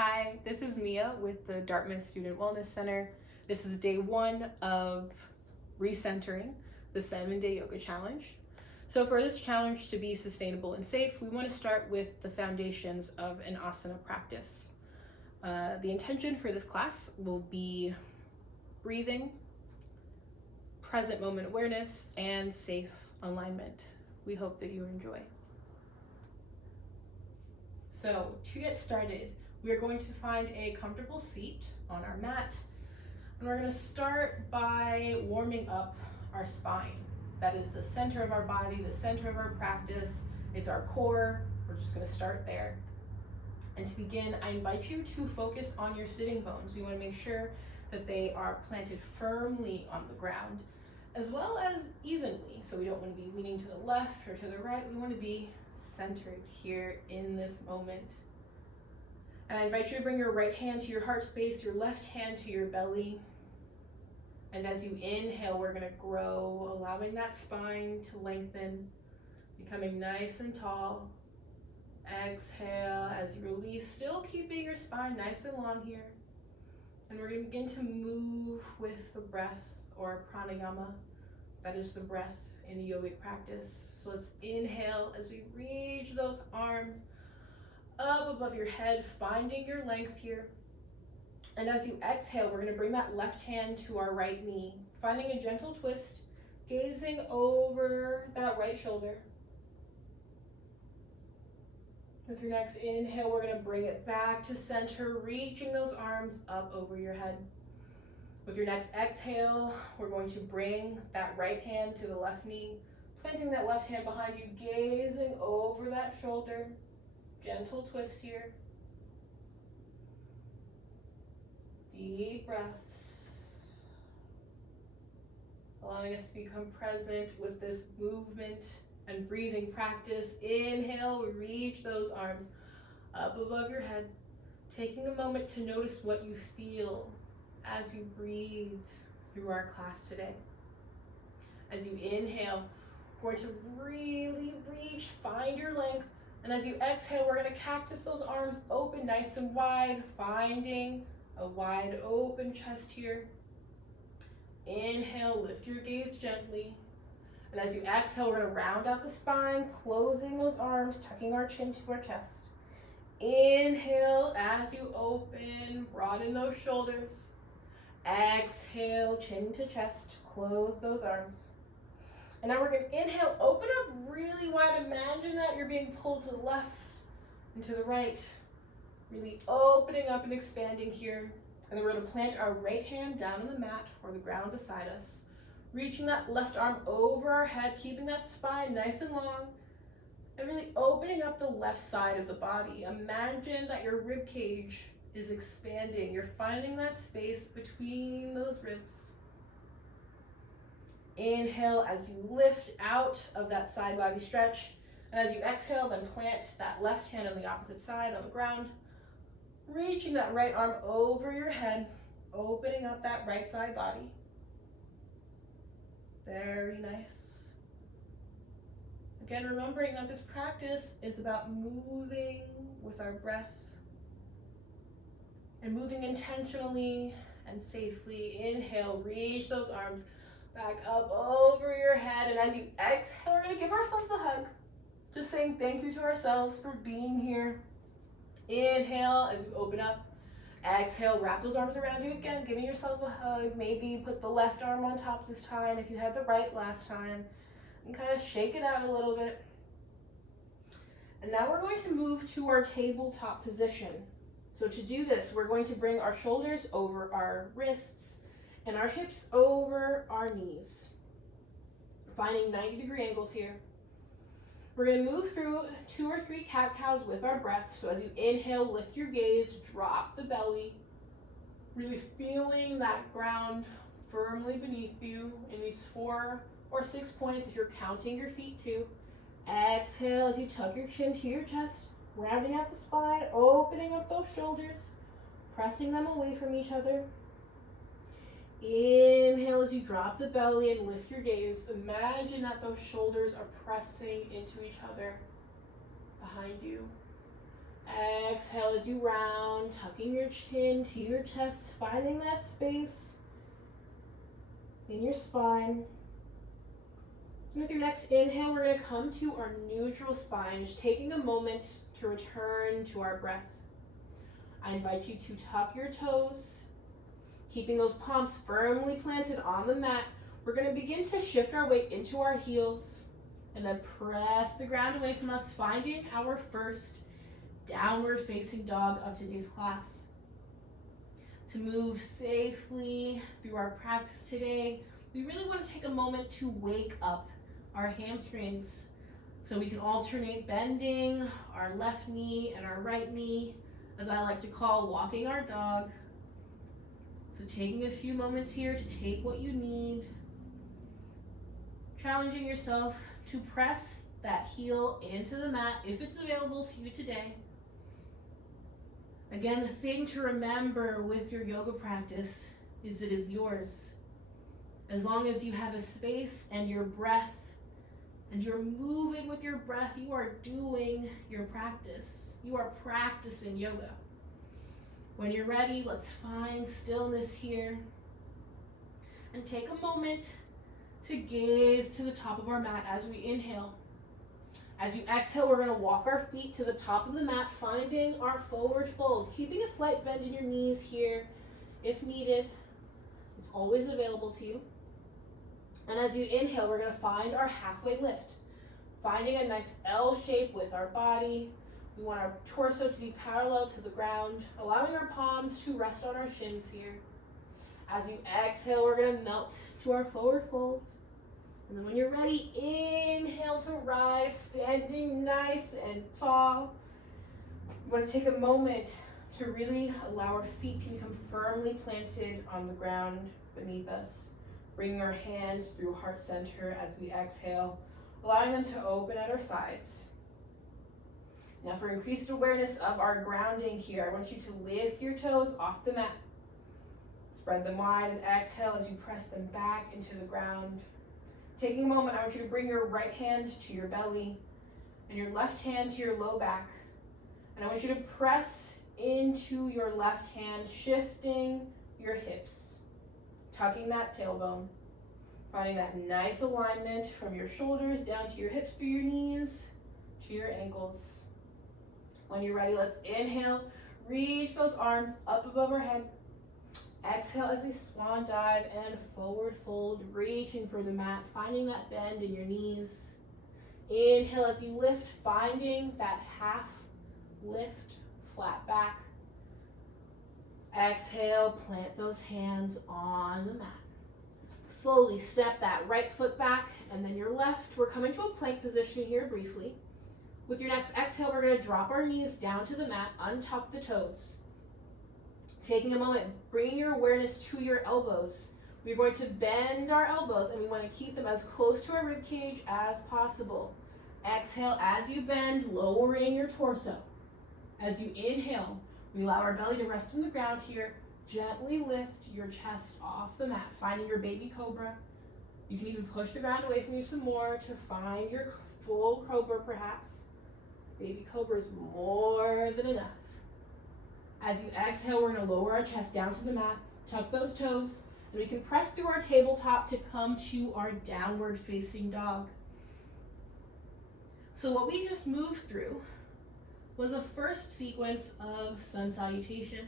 Hi, this is Mia with the Dartmouth Student Wellness Center. This is day 1 of ReCentering, the 7-day yoga challenge. So for this challenge to be sustainable and safe, we want to start with the foundations of an asana practice. The intention for this class will be breathing, present moment awareness, and safe alignment. We hope that you enjoy. So to get started, we are going to find a comfortable seat on our mat, and we're going to start by warming up our spine. That is the center of our body, the center of our practice. It's our core. We're just going to start there. And to begin, I invite you to focus on your sitting bones. We want to make sure that they are planted firmly on the ground, as well as evenly. So we don't want to be leaning to the left or to the right. We want to be centered here in this moment. And I invite you to bring your right hand to your heart space, your left hand to your belly. And as you inhale, we're going to grow, allowing that spine to lengthen, becoming nice and tall. Exhale as you release, still keeping your spine nice and long here. And we're going to begin to move with the breath, or pranayama. That is the breath in the yogic practice. So let's inhale as we reach those arms up above your head, finding your length here. And as you exhale, we're going to bring that left hand to our right knee, finding a gentle twist, gazing over that right shoulder. With your next inhale, we're going to bring it back to center, reaching those arms up over your head. With your next exhale, we're going to bring that right hand to the left knee, planting that left hand behind you, gazing over that shoulder. Gentle twist here. Deep breaths. Allowing us to become present with this movement and breathing practice. Inhale, reach those arms up above your head. Taking a moment to notice what you feel as you breathe through our class today. As you inhale, we're going to really reach, find your length. And as you exhale, we're going to cactus those arms open nice and wide, finding a wide open chest here. Inhale, lift your gaze gently. And as you exhale, we're going to round out the spine, closing those arms, tucking our chin to our chest. Inhale as you open, broaden those shoulders. Exhale, chin to chest, close those arms. And now we're going to inhale, open up really wide. Imagine that you're being pulled to the left and to the right. Really opening up and expanding here. And then we're going to plant our right hand down on the mat or the ground beside us. Reaching that left arm over our head, keeping that spine nice and long. And really opening up the left side of the body. Imagine that your rib cage is expanding. You're finding that space between those ribs. Inhale as you lift out of that side body stretch. And as you exhale, then plant that left hand on the opposite side on the ground. Reaching that right arm over your head, opening up that right side body. Very nice. Again, remembering that this practice is about moving with our breath and moving intentionally and safely. Inhale, reach those arms back up over your head. And as you exhale, we're going to give ourselves a hug. Just saying thank you to ourselves for being here. Inhale as you open up. Exhale, wrap those arms around you again, giving yourself a hug. Maybe put the left arm on top this time if you had the right last time. And kind of shake it out a little bit. And now we're going to move to our tabletop position. So to do this, we're going to bring our shoulders over our wrists and our hips over our knees. Finding 90-degree angles here. We're going to move through 2 or 3 cat-cows with our breath. So as you inhale, lift your gaze, drop the belly. Really feeling that ground firmly beneath you in these 4 or 6 points if you're counting your feet too. Exhale as you tuck your chin to your chest, rounding out the spine, opening up those shoulders, pressing them away from each other. Inhale as you drop the belly and lift your gaze. Imagine that those shoulders are pressing into each other behind you. Exhale as you round, tucking your chin to your chest, finding that space in your spine. And with your next inhale, we're going to come to our neutral spine, just taking a moment to return to our breath. I invite you to tuck your toes, keeping those palms firmly planted on the mat. We're going to begin to shift our weight into our heels and then press the ground away from us, finding our first downward facing dog of today's class. To move safely through our practice today, we really want to take a moment to wake up our hamstrings so we can alternate bending our left knee and our right knee, as I like to call walking our dog. So taking a few moments here to take what you need, challenging yourself to press that heel into the mat if it's available to you today. Again, the thing to remember with your yoga practice is it is yours. As long as you have a space and your breath, and you're moving with your breath, you are doing your practice. You are practicing yoga. When you're ready, let's find stillness here. And take a moment to gaze to the top of our mat as we inhale. As you exhale, we're going to walk our feet to the top of the mat, finding our forward fold, keeping a slight bend in your knees here if needed. It's always available to you. And as you inhale, we're going to find our halfway lift, finding a nice L shape with our body. We want our torso to be parallel to the ground, allowing our palms to rest on our shins here. As you exhale, we're going to melt to our forward fold. And then when you're ready, inhale to rise, standing nice and tall. We want to take a moment to really allow our feet to become firmly planted on the ground beneath us. Bringing our hands through heart center as we exhale, allowing them to open at our sides. Now for increased awareness of our grounding here, I want you to lift your toes off the mat. Spread them wide and exhale as you press them back into the ground. Taking a moment, I want you to bring your right hand to your belly and your left hand to your low back. And I want you to press into your left hand, shifting your hips, tucking that tailbone, finding that nice alignment from your shoulders down to your hips, through your knees, to your ankles. When you're ready, let's inhale, reach those arms up above our head. Exhale as we swan dive and forward fold, reaching for the mat, finding that bend in your knees. Inhale as you lift, finding that half lift, flat back. Exhale, plant those hands on the mat. Slowly step that right foot back and then your left. We're coming to a plank position here briefly. With your next exhale, we're going to drop our knees down to the mat, untuck the toes. Taking a moment, bringing your awareness to your elbows. We're going to bend our elbows and we want to keep them as close to our rib cage as possible. Exhale as you bend, lowering your torso. As you inhale, we allow our belly to rest on the ground here. Gently lift your chest off the mat, finding your baby cobra. You can even push the ground away from you some more to find your full cobra perhaps. Baby cobra is more than enough. As you exhale, we're going to lower our chest down to the mat, tuck those toes, and we can press through our tabletop to come to our downward facing dog. So what we just moved through was a first sequence of sun salutation.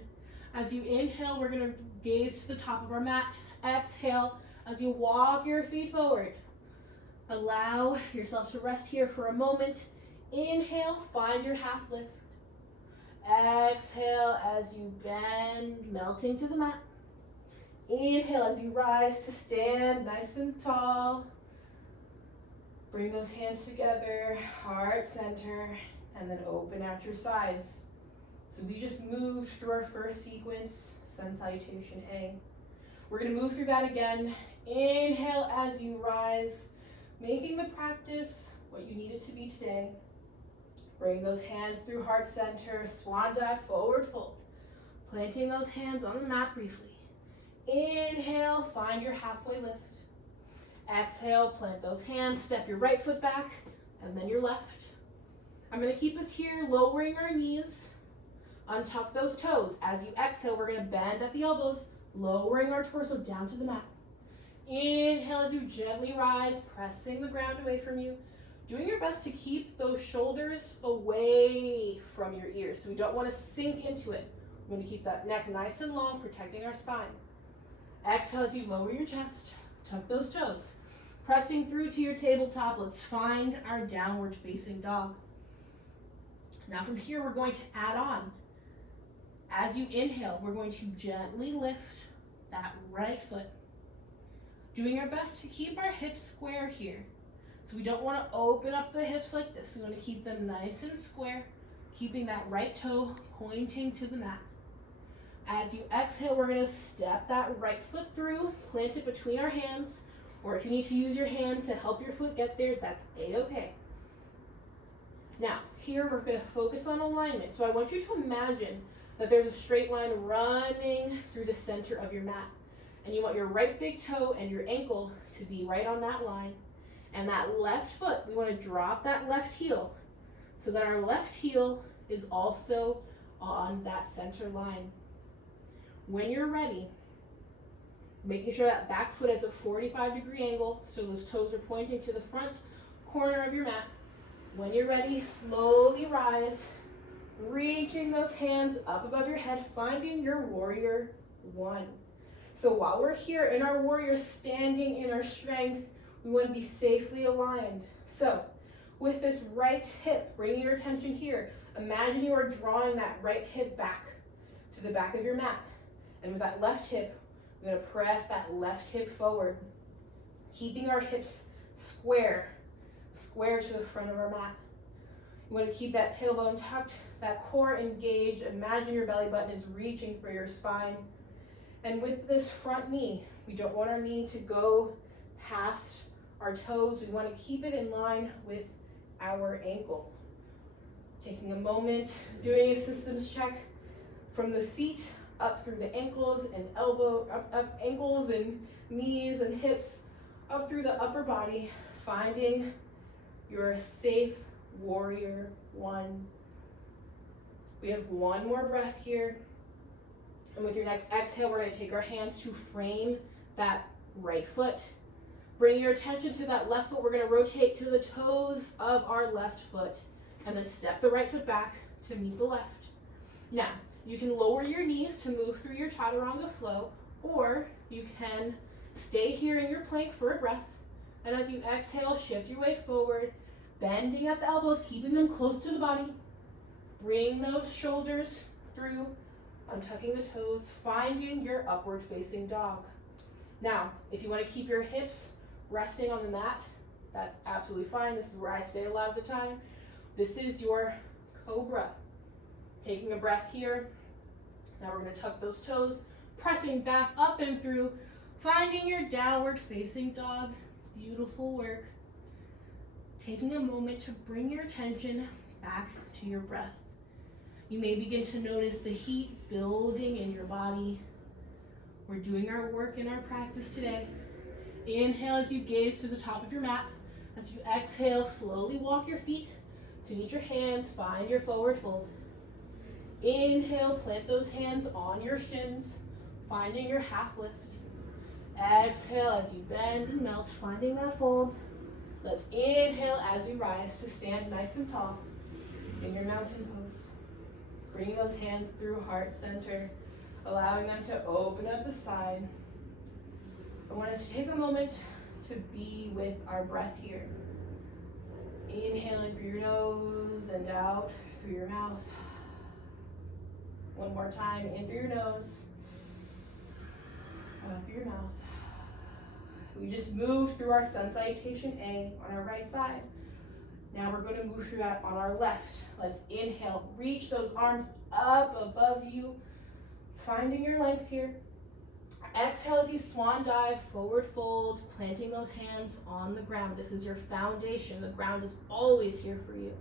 As you inhale, we're going to gaze to the top of our mat. Exhale as you walk your feet forward. Allow yourself to rest here for a moment. Inhale, find your half lift. Exhale as you bend, melting to the mat. Inhale as you rise to stand nice and tall. Bring those hands together, heart center, and then open out your sides. So we just moved through our first sequence, sun salutation A. We're going to move through that again. Inhale as you rise, making the practice what you need it to be today. Bring those hands through heart center, swan dive, forward fold. Planting those hands on the mat briefly. Inhale, find your halfway lift. Exhale, plant those hands, step your right foot back, and then your left. I'm gonna keep us here, lowering our knees, untuck those toes. As you exhale, we're gonna bend at the elbows, lowering our torso down to the mat. Inhale as you gently rise, pressing the ground away from you. Doing your best to keep those shoulders away from your ears, so we don't wanna sink into it. We're gonna keep that neck nice and long, protecting our spine. Exhale as you lower your chest, tuck those toes. Pressing through to your tabletop, let's find our downward facing dog. Now from here, we're going to add on. As you inhale, we're going to gently lift that right foot. Doing our best to keep our hips square here. So we don't want to open up the hips like this. We want to keep them nice and square, keeping that right toe pointing to the mat. As you exhale, we're going to step that right foot through, plant it between our hands, or if you need to use your hand to help your foot get there, that's a-okay. Now, here we're going to focus on alignment. So I want you to imagine that there's a straight line running through the center of your mat. And you want your right big toe and your ankle to be right on that line. And that left foot, we want to drop that left heel so that our left heel is also on that center line. When you're ready, making sure that back foot has a 45-degree angle so those toes are pointing to the front corner of your mat. When you're ready, slowly rise, reaching those hands up above your head, finding your warrior one. So while we're here in our warrior, standing in our strength, we want to be safely aligned. So with this right hip, bringing your attention here, imagine you are drawing that right hip back to the back of your mat. And with that left hip, we're going to press that left hip forward, keeping our hips square to the front of our mat. You want to keep that tailbone tucked, that core engaged. Imagine your belly button is reaching for your spine. And with this front knee, we don't want our knee to go past our toes. We want to keep it in line with our ankle. Taking a moment, doing a systems check from the feet up through the ankles and up ankles and knees and hips, up through the upper body, finding your safe warrior one. We have one more breath here. And with your next exhale, we're going to take our hands to frame that right foot. Bring your attention to that left foot. We're going to rotate to the toes of our left foot and then step the right foot back to meet the left. Now, you can lower your knees to move through your chaturanga flow, or you can stay here in your plank for a breath. And as you exhale, shift your weight forward, bending at the elbows, keeping them close to the body. Bring those shoulders through, untucking the toes, finding your upward facing dog. Now, if you want to keep your hips resting on the mat, that's absolutely fine. This is where I stay a lot of the time. This is your cobra. Taking a breath here. Now we're going to tuck those toes, pressing back up and through, finding your downward facing dog. Beautiful work. Taking a moment to bring your attention back to your breath. You may begin to notice the heat building in your body. We're doing our work in our practice today. Inhale as you gaze to the top of your mat. As you exhale, slowly walk your feet to meet your hands, find your forward fold. Inhale, plant those hands on your shins, finding your half lift. Exhale as you bend and melt, finding that fold. Let's inhale as we rise to stand nice and tall in your mountain pose. Bringing those hands through heart center, allowing them to open up the side. I want us to take a moment to be with our breath here. Inhaling through your nose and out through your mouth. One more time, in through your nose, out through your mouth. We just moved through our sun salutation A on our right side. Now we're going to move through that on our left. Let's inhale, reach those arms up above you, finding your length here. Exhale as you swan dive, forward fold, planting those hands on the ground. This is your foundation. The ground is always here for you.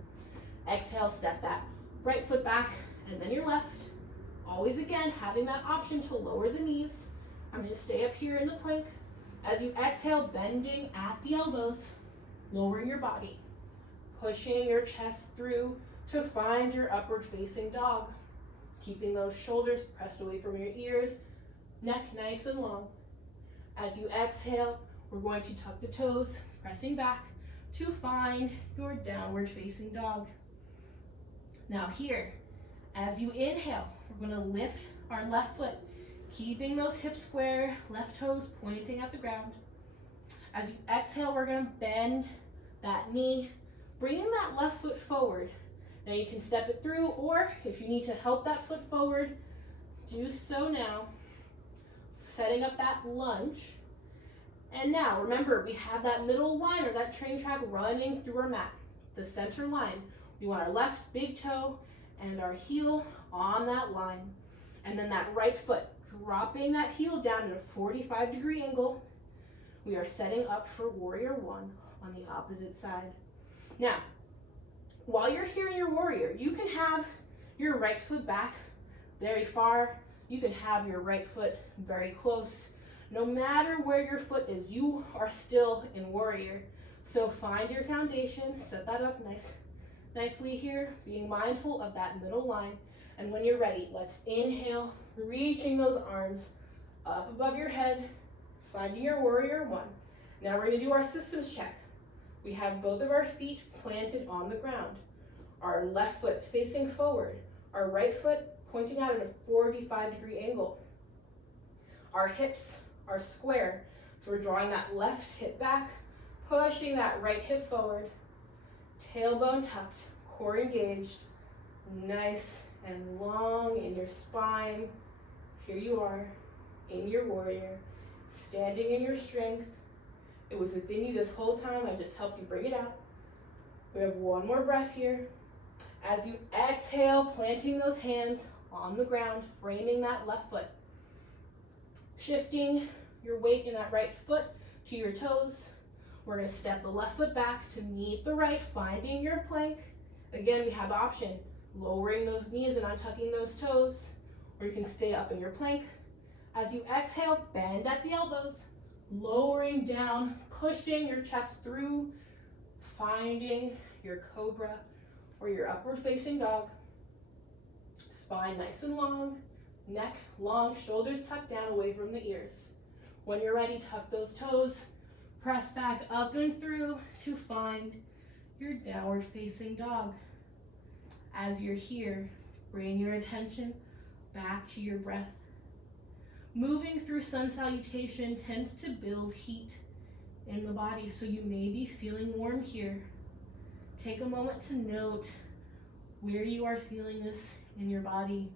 Exhale, step that right foot back, and then your left. Always again, having that option to lower the knees. I'm going to stay up here in the plank. As you exhale, bending at the elbows, lowering your body. pushing your chest through to find your upward facing dog. Keeping those shoulders pressed away from your ears, neck nice and long. As you exhale, we're going to tuck the toes, pressing back to find your downward facing dog. Now here, as you inhale, we're going to lift our left foot, keeping those hips square, left toes pointing at the ground. As you exhale, we're going to bend that knee, bringing that left foot forward. Now you can step it through, or if you need to help that foot forward, do so now. Setting up that lunge. And now, remember, we have that middle line or that train track running through our mat, the center line. We want our left big toe and our heel on that line. And then that right foot, dropping that heel down at a 45-degree angle. We are setting up for warrior one on the opposite side. Now, while you're here in your warrior, you can have your right foot back very far. You can have your right foot very close. No matter where your foot is, you are still in warrior. So find your foundation, set that up nicely here, being mindful of that middle line. And when you're ready, let's inhale, reaching those arms up above your head, finding your warrior one. Now we're gonna do our systems check. We have both of our feet planted on the ground. Our left foot facing forward. Our right foot pointing out at a 45-degree angle. Our hips are square. So we're drawing that left hip back, pushing that right hip forward. Tailbone tucked, core engaged, nice and long in your spine. Here you are in your warrior, standing in your strength. It was within you this whole time. I just helped you bring it out. We have one more breath here. As you exhale, planting those hands on the ground, framing that left foot. Shifting your weight in that right foot to your toes. We're going to step the left foot back to meet the right, finding your plank. Again, we have the option, lowering those knees and untucking those toes, or you can stay up in your plank. As you exhale, bend at the elbows, lowering down, pushing your chest through, finding your cobra or your upward facing dog. Spine nice and long, neck long, shoulders tucked down away from the ears. When you're ready, tuck those toes, press back up and through to find your downward facing dog. As you're here, bring your attention back to your breath. Moving through sun salutation tends to build heat in the body, so you may be feeling warm here. Take a moment to note where you are feeling this in your body,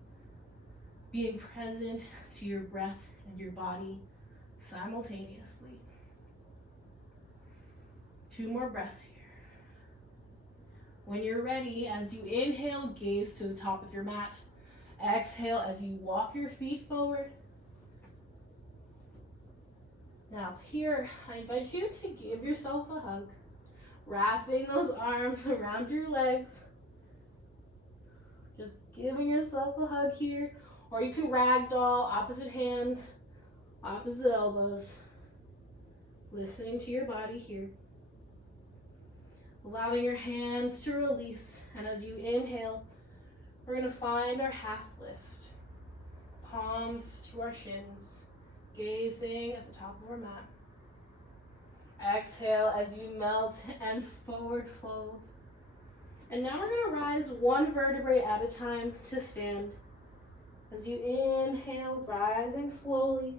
being present to your breath and your body simultaneously. 2 more breaths here. When you're ready, as you inhale, gaze to the top of your mat. Exhale as you walk your feet forward. Now here, I invite you to give yourself a hug, wrapping those arms around your legs. Just giving yourself a hug here, or you can ragdoll, opposite hands, opposite elbows, listening to your body here. Allowing your hands to release, and as you inhale, we're going to find our half lift. Palms to our shins, gazing at the top of our mat. Exhale as you melt and forward fold. And now we're going to rise 1 vertebrae at a time to stand. As you inhale, rising slowly,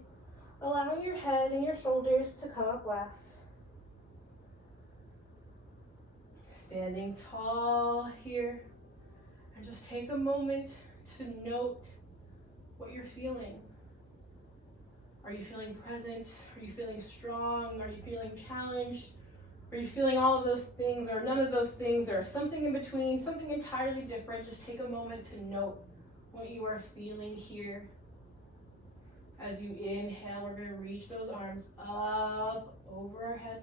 allowing your head and your shoulders to come up last. Standing tall here, and just take a moment to note what you're feeling. Are you feeling present? Are you feeling strong? Are you feeling challenged? Are you feeling all of those things, or none of those things, or something in between, something entirely different? Just take a moment to note what you are feeling here. As you inhale, we're going to reach those arms up over our head.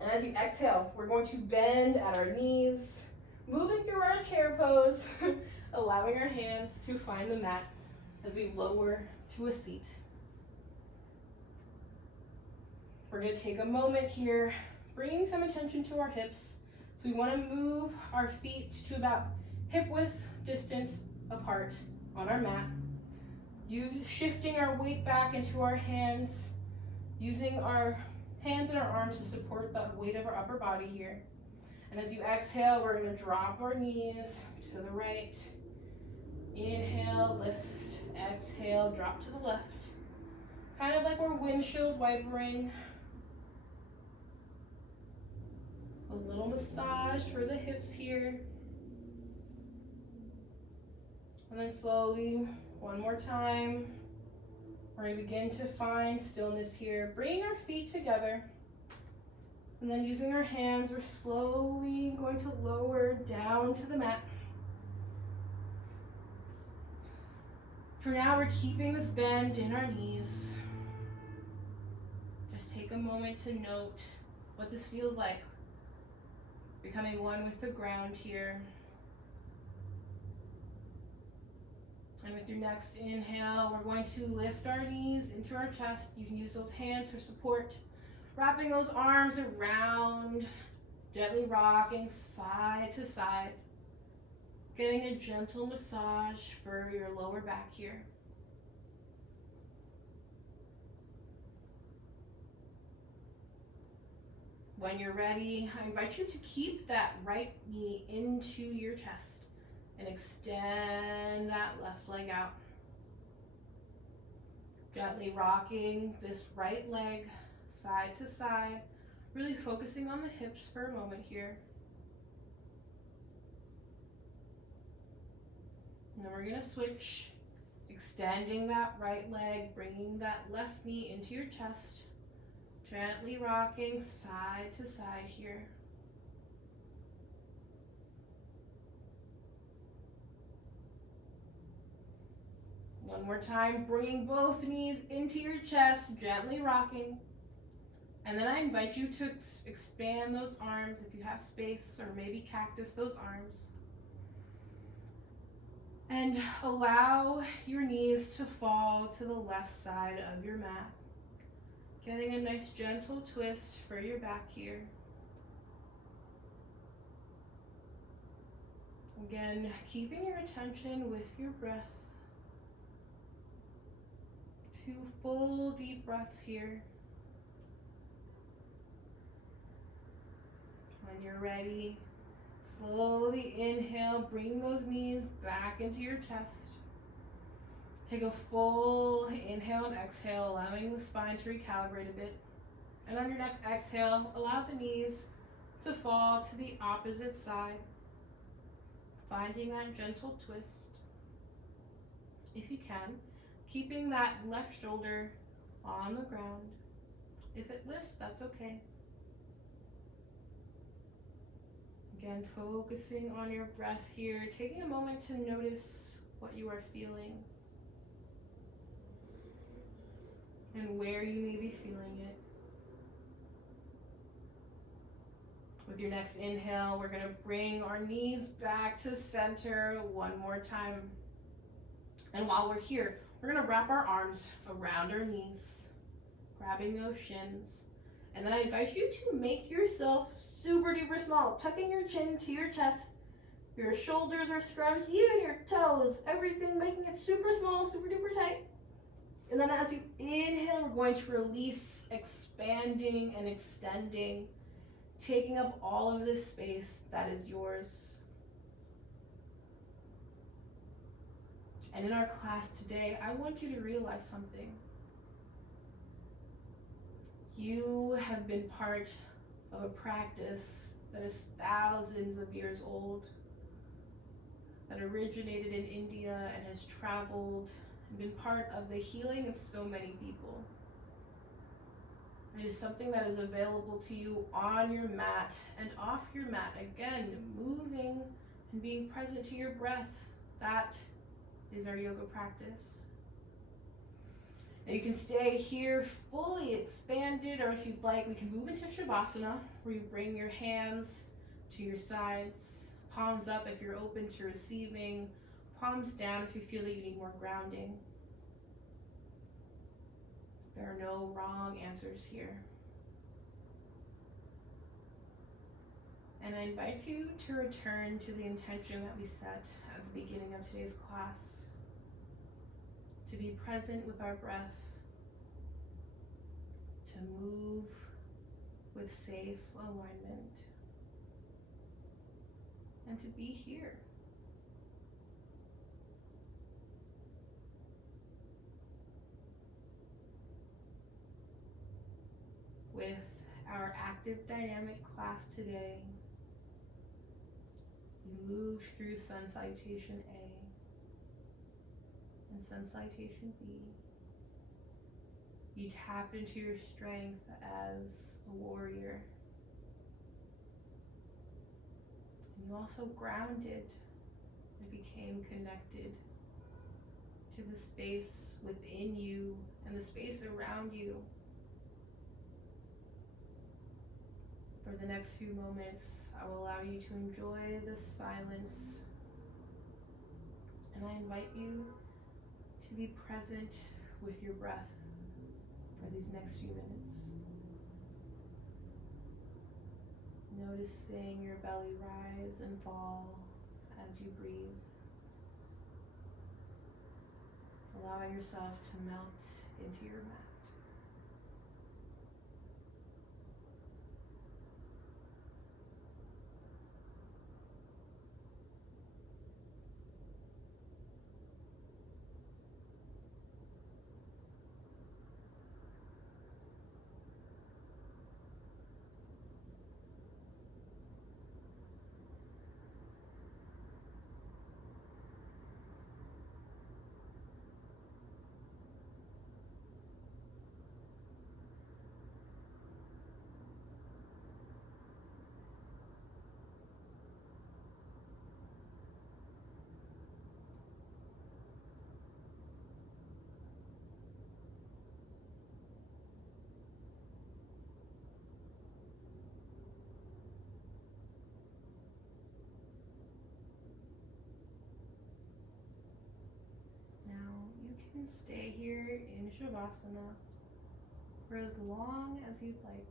And as you exhale, we're going to bend at our knees, moving through our chair pose, allowing our hands to find the mat as we lower to a seat. We're going to take a moment here, bringing some attention to our hips, So we want to move our feet to about hip width distance apart on our mat. Shifting our weight back into our hands, using our hands and our arms to support the weight of our upper body here. And as you exhale, we're going to drop our knees to the right. Inhale, lift. Exhale, drop to the left. Kind of like we're windshield wipering. A little massage for the hips here. And then slowly, one more time, we're going to begin to find stillness here. Bringing our feet together. And then using our hands, we're slowly going to lower down to the mat. For now, we're keeping this bend in our knees. Just take a moment to note what this feels like. Becoming one with the ground here. And with your next inhale, we're going to lift our knees into our chest. You can use those hands for support. Wrapping those arms around, gently rocking side to side. Getting a gentle massage for your lower back here. When you're ready, I invite you to keep that right knee into your chest and extend that left leg out. Gently rocking this right leg side to side, really focusing on the hips for a moment here. And then we're going to switch, extending that right leg, bringing that left knee into your chest, gently rocking side to side here. One more time, bringing both knees into your chest, gently rocking. And then I invite you to expand those arms if you have space, or maybe cactus those arms. And allow your knees to fall to the left side of your mat. Getting a nice gentle twist for your back here. Again, keeping your attention with your breath. 2 full deep breaths here. When you're ready, slowly inhale, bring those knees back into your chest. Take a full inhale and exhale, allowing the spine to recalibrate a bit. And on your next exhale, allow the knees to fall to the opposite side, finding that gentle twist. If you can, keeping that left shoulder on the ground. If it lifts, that's okay. Again, focusing on your breath here, taking a moment to notice what you are feeling and where you may be feeling it. With your next inhale, we're going to bring our knees back to center one more time. And while we're here, we're going to wrap our arms around our knees, grabbing those shins. And then I invite you to make yourself super duper small, tucking your chin to your chest. Your shoulders are scrunched, even your toes, everything making it super small, super duper tight. And then as you inhale, we're going to release, expanding and extending, taking up all of this space that is yours. And in our class today, I want you to realize something. You have been part of a practice that is thousands of years old, that originated in India and has traveled and been part of the healing of so many people. It is something that is available to you on your mat and off your mat. Again, moving and being present to your breath. That is our yoga practice. Now you can stay here fully expanded, or if you'd like, we can move into Shavasana, where you bring your hands to your sides, palms up if you're open to receiving, palms down if you feel that you need more grounding. There are no wrong answers here. And I invite you to return to the intention that we set at the beginning of today's class, to be present with our breath, to move with safe alignment, and to be here. With our active dynamic class today, we moved through sun salutation A and sun salutation B. You tapped into your strength as a warrior. And you also grounded and became connected to the space within you and the space around you. For the next few moments, I will allow you to enjoy this silence, and I invite you to be present with your breath for these next few minutes. Noticing your belly rise and fall as you breathe. Allow yourself to melt into your mat. You can stay here in Shavasana for as long as you'd like.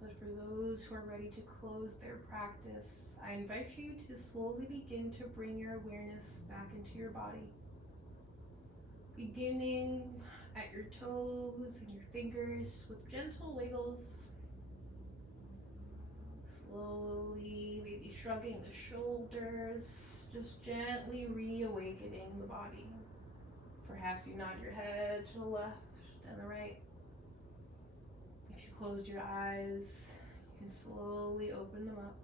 But for those who are ready to close their practice, I invite you to slowly begin to bring your awareness back into your body. Beginning at your toes and your fingers with gentle wiggles. Slowly, maybe shrugging the shoulders, just gently reawakening the body. Perhaps you nod your head to the left and the right. If you closed your eyes, you can slowly open them up.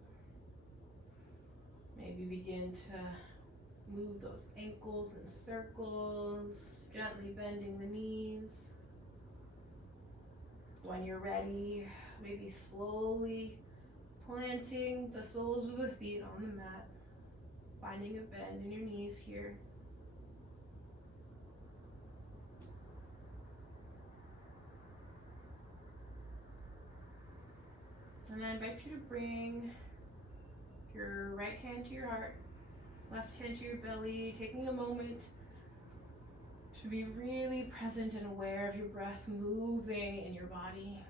Maybe begin to move those ankles in circles, gently bending the knees. When you're ready, maybe slowly planting the soles of the feet on the mat, finding a bend in your knees here. And I invite you to bring your right hand to your heart, left hand to your belly, taking a moment to be really present and aware of your breath moving in your body.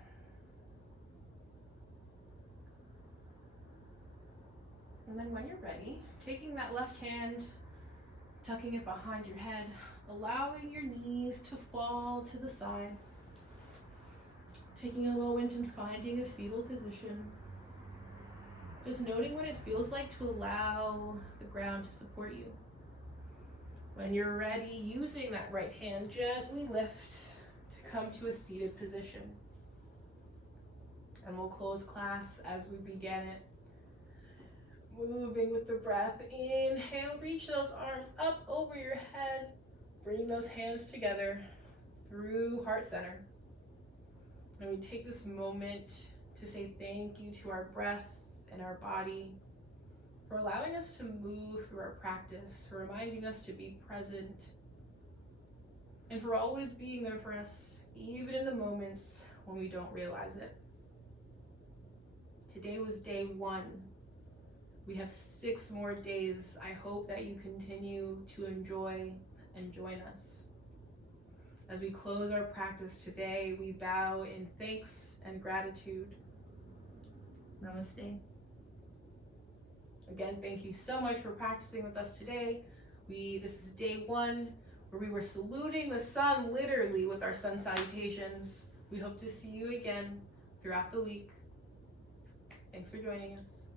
And then when you're ready, taking that left hand, tucking it behind your head, allowing your knees to fall to the side, taking a moment and finding a fetal position. Just noting what it feels like to allow the ground to support you. When you're ready, using that right hand, gently lift to come to a seated position. And we'll close class as we began it. Moving with the breath. Inhale, reach those arms up over your head. Bring those hands together through heart center. And we take this moment to say thank you to our breath and our body for allowing us to move through our practice, for reminding us to be present, and for always being there for us, even in the moments when we don't realize it. Today was day 1. We have 6 more days. I hope that you continue to enjoy and join us. As we close our practice today, we bow in thanks and gratitude. Namaste. Again, thank you so much for practicing with us today. This is day 1 where we were saluting the sun literally with our sun salutations. We hope to see you again throughout the week. Thanks for joining us.